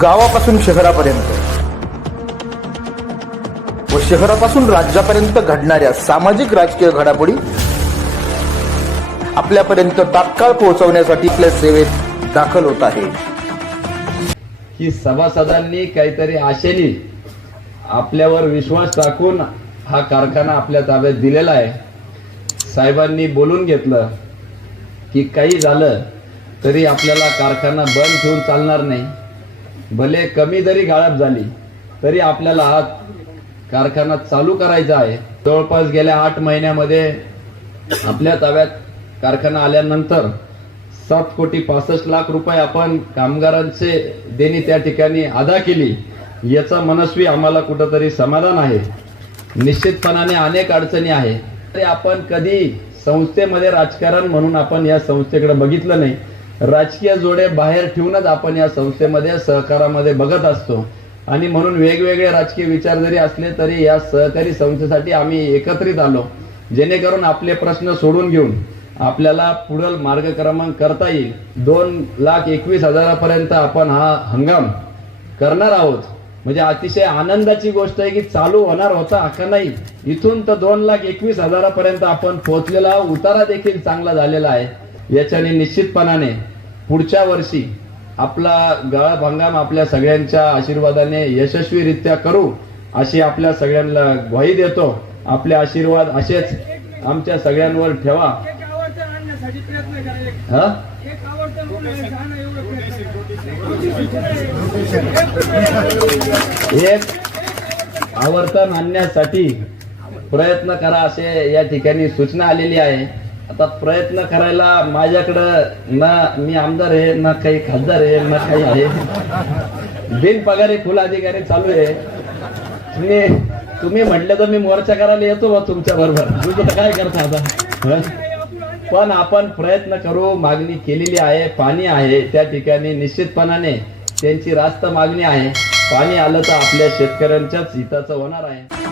गावापासून शहरापर्यंत. व शहरापासून राज्यापर्यंत घडणाऱ्या सामाजिक राजकीय घडामोडी आपल्यापर्यंत तात्काळ पोहोचवण्यासाठी आपल्या सेवेत दाखल होत आहे. की सभासदांनी काहीतरी आशेने आपल्यावर विश्वास टाकून हा कारखाना आपल्या ताब्यात दिलेला आहे. साहेबांनी बोलून घेतलं की काही झालं तरी आपल्याला कारखाना बंद ठेवून चालणार नाही. भले कमी जरी गाळप झाली तरी आपल्याला हा कारखाना चालू करायचा आहे. जवळपास गेल्या आठ महिन्यामध्ये आपल्या ताब्यात कारखाना आल्यानंतर सात कोटी पासष्ट लाख रुपये आपण कामगारांचे देणी त्या ठिकाणी अदा केली. याचा मनस्वी आम्हाला कुठंतरी समाधान आहे. निश्चितपणाने अनेक अडचणी आहे. तरी आपण कधी संस्थेमध्ये राजकारण म्हणून आपण या संस्थेकडे बघितलं नाही. राजकीय जोडे बाहेर ठेवूनच आपण या संस्थेमध्ये सहकारामध्ये बघत असतो. आणि म्हणून वेगवेगळे राजकीय विचार जरी असले तरी या सहकारी संस्थेसाठी आम्ही एकत्रित आलो जेणेकरून आपले प्रश्न सोडून घेऊन आपल्याला पुढील मार्गक्रमण करता येईल. दोन लाख एकवीस हजारापर्यंत आपण हा हंगाम करणार आहोत. म्हणजे अतिशय आनंदाची गोष्ट आहे की चालू होणार होता का नाही इथून तर दोन लाख एकवीस हजारापर्यंत आपण पोहोचलेला उतारा देखील चांगला झालेला आहे. याच्याने निश्चितपणाने पुढच्या वर्षी आपला गळा हंगाम आपल्या सगळ्यांच्या आशीर्वादाने यशस्वीरित्या करू अशी आपल्या सगळ्यांना ग्वाही देतो. आपले आशीर्वाद असेच आमच्या सगळ्यांवर ठेवा. हा? एक आवर्तन आणण्यासाठी प्रयत्न करा असे या ठिकाणी सूचना आलेली आहे. आता प्रयत्न करायला माझ्याकडं ना मी आमदार आहे ना काही खासदार आहे ना काही आहे. बिनपगारी फुल अधिकारी चालू आहे. तुम्ही तुम्ही म्हटलं तर मी मोर्चा करायला येतो बा तुमच्या बरोबर. तुम्ही तर काय करता आता? पण आपण प्रयत्न करू मागणी केलेली आहे पाणी आहे. त्या ठिकाणी निश्चितपणाने त्यांची रास्त मागणी आहे. पाणी आलं तर आपल्या शेतकऱ्यांच्याच हिताचं होणार आहे.